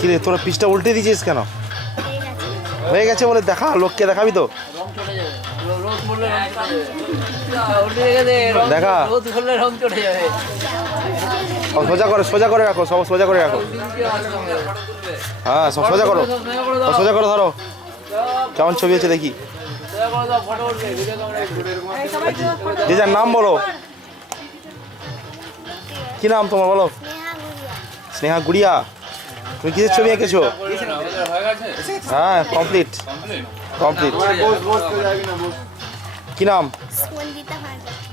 কিরে তোরা পিসটা উল্টে দিয়েছিস কেন? হয়ে গেছে বলে দেখা, লোককে দেখাবি তো। দেখা সোজা করে, সোজা করে রাখো, সব সোজা করে রাখো। হ্যাঁ সব সোজা করো, সোজা করে ধরো। কেমন ছবি আছে দেখি। যে যার নাম বলো, কি নাম তোমার বলো? স্নেহা গুড়িয়া। তুমি কিসের ছবি এঁকেছো? হ্যাঁ কমপ্লিট কমপ্লিট। কি নাম?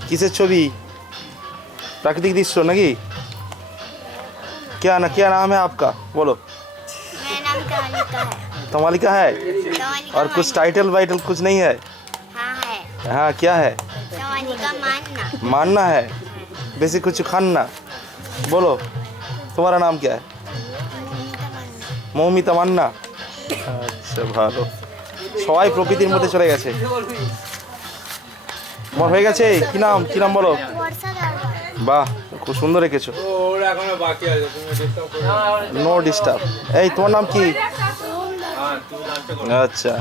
কিসের ছবি? प्राकृतिक दृश्य नाकि? क्या नाम है आपका बोलो? मेरा नाम कमलिका है। कमलिका है? और कुछ टाइटल वाइटल कुछ नहीं है? हाँ है। हाँ क्या है? कमलिका मानना। मानना है, बेसिक कुछ खाना। बोलो तुम्हारा नाम क्या है? মৌমিতা মান্না। আচ্ছা ভালো, সবাই প্রকৃতির মধ্যে চলে গেছে। তোমার হয়ে গেছে? কি নাম, কি নাম বলো? বাহ খুব সুন্দর রেখেছো। No disturb. এই তোমার নাম কি? আচ্ছা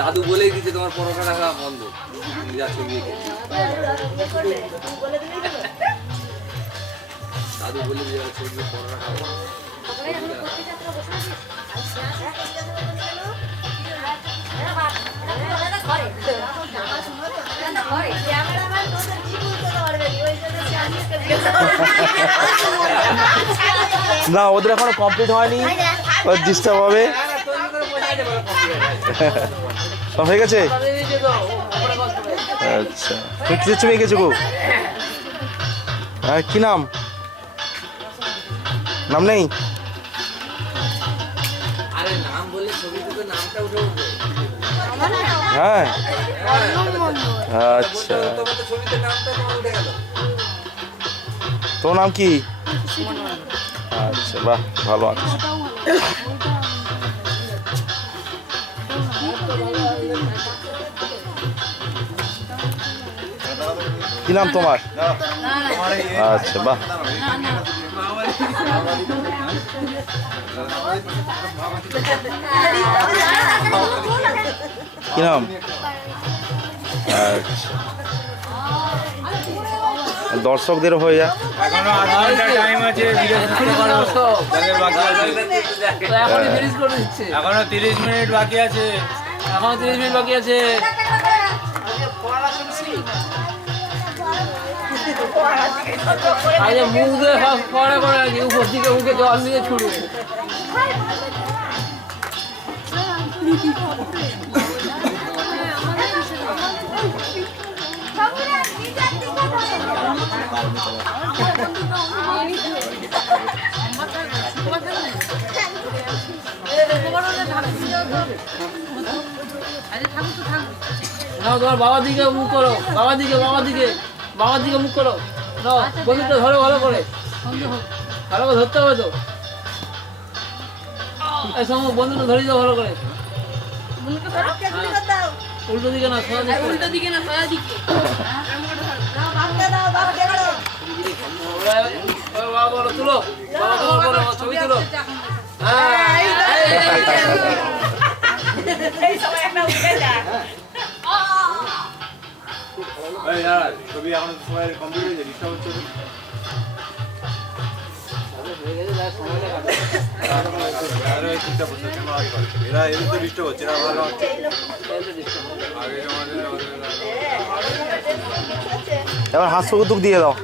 দাদু বলেই দিচ্ছে তোমার পরোটা রাখা বন্ধ। দাদু বলে দিয়ে পরোটা খাবো। না ওদের এখনো কমপ্লিট হয়নি, ডিস্টার্ব হবে। সব হয়ে গেছে? আচ্ছা তুমি কিসের ছবি এঁকেছো গো? হ্যাঁ কি নাম? নাম নেই? হ্যাঁ আচ্ছা তোর নাম কি? আচ্ছা বাহ ভালো আছে। কি নাম তোমার? আচ্ছা বাহ। কি নাম? আচ্ছা দর্শকদের হয়ে যা। এখনো আধা ঘন্টা টাইম আছে, এখনো 30 মিনিট বাকি আছে, এখনো 30 মিনিট বাকি আছে। আরে মুখ দিয়ে সব পড়া করে রাখি, উপর দিকে মুখে জল দিয়ে ছুড়ে। তোমার বাবার দিকে মুখ করো, বাবার দিকে, বাবার দিকে, বাবার দিকে মুখ করো। বন্ধুটা ধরো ভালো করে, ভালো করে ধরতে হবে তো। এই সময় বন্ধুটা ধরে দাও ভালো করে। উল্টো দিকে না, সোজা দিকে। উল্টো দিকে না, সোজা দিকে। বাবা তুলো, বাবা ছবি তুলো। এই সময় একটা উঠে যায়। ছবি এখন সময় কমপ্লিট হয়ে যায়, ডিস্টার্ব হচ্ছে। এরা এদিকে ডিস্টার্ব হচ্ছে, এরা ভালো হচ্ছে। এবার হাস্যকৌতুক দিয়ে দাও।